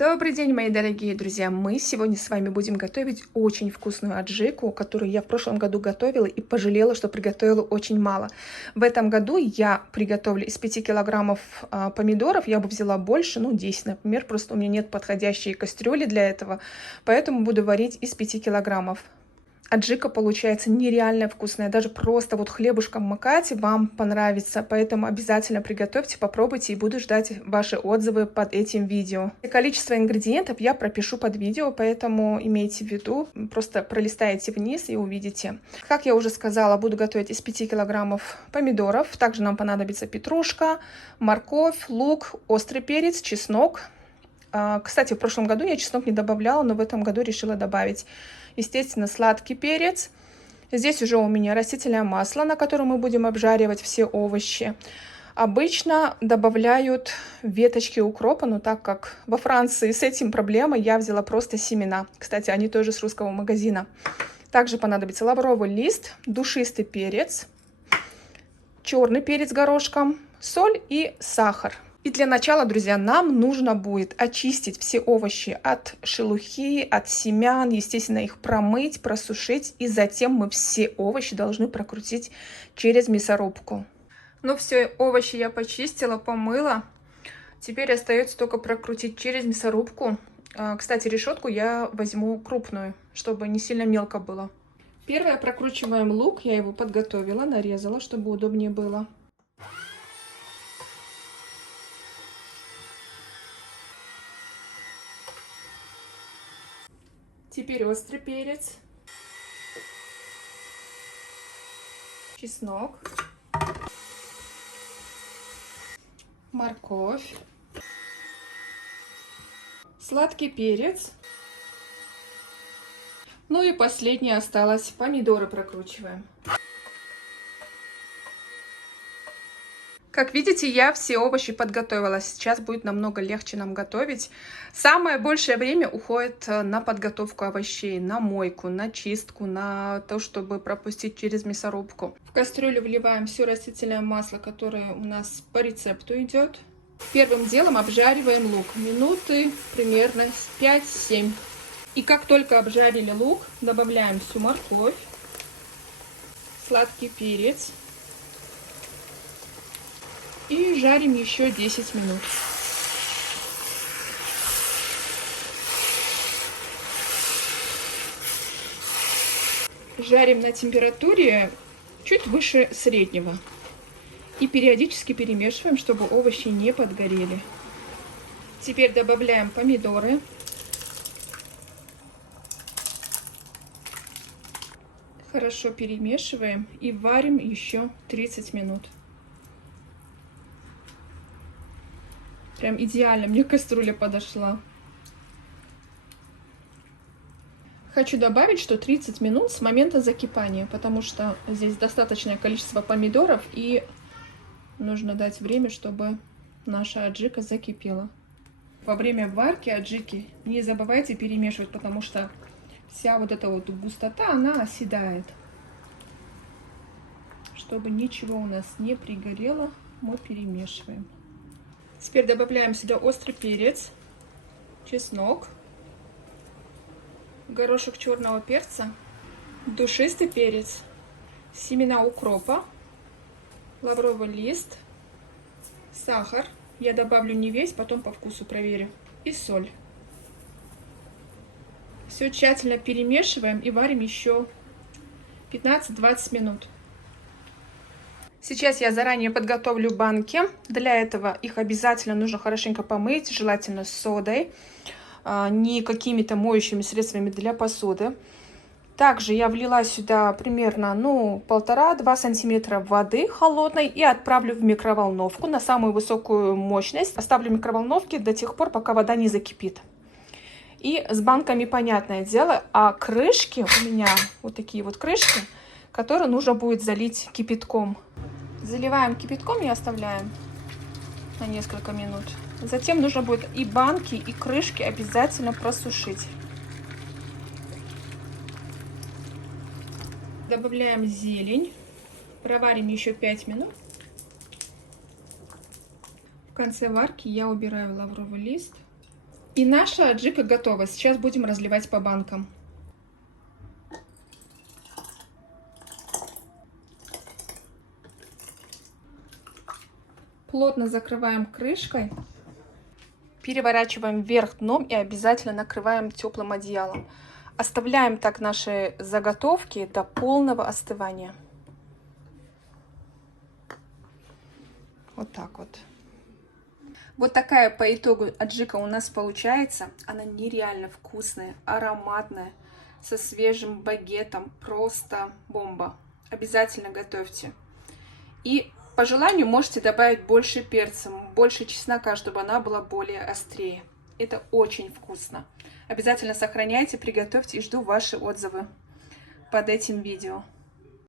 Добрый день, мои дорогие друзья! Мы сегодня с вами будем готовить очень вкусную аджику, которую я в прошлом году готовила и пожалела, что приготовила очень мало. В этом году я приготовлю из 5 килограммов помидоров, я бы взяла больше, 10, например, просто у меня нет подходящей кастрюли для этого, поэтому буду варить из 5 килограммов. Аджика получается нереально вкусная, даже просто вот хлебушком макать вам понравится, поэтому обязательно приготовьте, попробуйте и буду ждать ваши отзывы под этим видео. Количество ингредиентов я пропишу под видео, поэтому имейте в виду, просто пролистаете вниз и увидите. Как я уже сказала, буду готовить из 5 килограммов помидоров, также нам понадобится петрушка, морковь, лук, острый перец, чеснок. Кстати, в прошлом году я чеснок не добавляла, но в этом году решила добавить. Естественно, сладкий перец. Здесь уже у меня растительное масло, на котором мы будем обжаривать все овощи. Обычно добавляют веточки укропа, но так как во Франции с этим проблема, я взяла просто семена. Кстати, они тоже с русского магазина. Также понадобится лавровый лист, душистый перец, черный перец горошком, соль и сахар. И для начала, друзья, нам нужно будет очистить все овощи от шелухи, от семян, естественно, их промыть, просушить, и затем мы все овощи должны прокрутить через мясорубку. Ну все, овощи я почистила, помыла. Теперь остается только прокрутить через мясорубку. Кстати, решетку я возьму крупную, чтобы не сильно мелко было. Первое, прокручиваем лук, я его подготовила, нарезала, чтобы удобнее было. Теперь острый перец, чеснок, морковь, сладкий перец. Ну и последнее осталось, помидоры прокручиваем. Как видите, я все овощи подготовила. Сейчас будет намного легче нам готовить. Самое большее время уходит на подготовку овощей, на мойку, на чистку, на то, чтобы пропустить через мясорубку. В кастрюлю вливаем все растительное масло, которое у нас по рецепту идет. Первым делом обжариваем лук. Минуты примерно 5-7. И как только обжарили лук, добавляем всю морковь, сладкий перец. И жарим еще 10 минут. Жарим на температуре чуть выше среднего. И периодически перемешиваем, чтобы овощи не подгорели. Теперь добавляем помидоры. Хорошо перемешиваем и варим еще 30 минут. Прям идеально, мне кастрюля подошла. Хочу добавить, что 30 минут с момента закипания, потому что здесь достаточное количество помидоров и нужно дать время, чтобы наша аджика закипела. Во время варки аджики не забывайте перемешивать, потому что вся вот эта вот густота, она оседает. Чтобы ничего у нас не пригорело, мы перемешиваем. Теперь добавляем сюда острый перец, чеснок, горошек черного перца, душистый перец, семена укропа, лавровый лист, сахар. Я добавлю не весь, потом по вкусу проверю. И соль. Все тщательно перемешиваем и варим еще 15-20 минут. Сейчас я заранее подготовлю банки. Для этого их обязательно нужно хорошенько помыть, желательно с содой, не какими-то моющими средствами для посуды. Также я влила сюда примерно 1,5-2 сантиметра воды холодной и отправлю в микроволновку на самую высокую мощность. Оставлю в микроволновке до тех пор, пока вода не закипит. И с банками понятное дело, а крышки у меня вот такие вот крышки, которые нужно будет залить кипятком. Заливаем кипятком и оставляем на несколько минут. Затем нужно будет и банки, и крышки обязательно просушить. Добавляем зелень. Проварим еще 5 минут. В конце варки я убираю лавровый лист. И наша аджика готова. Сейчас будем разливать по банкам. Плотно закрываем крышкой. Переворачиваем вверх дном и обязательно накрываем теплым одеялом. Оставляем так наши заготовки до полного остывания. Вот так вот. Вот такая по итогу аджика у нас получается. Она нереально вкусная, ароматная, со свежим багетом. Просто бомба. Обязательно готовьте. И по желанию можете добавить больше перца, больше чеснока, чтобы она была более острее. Это очень вкусно. Обязательно сохраняйте, приготовьте и жду ваши отзывы под этим видео.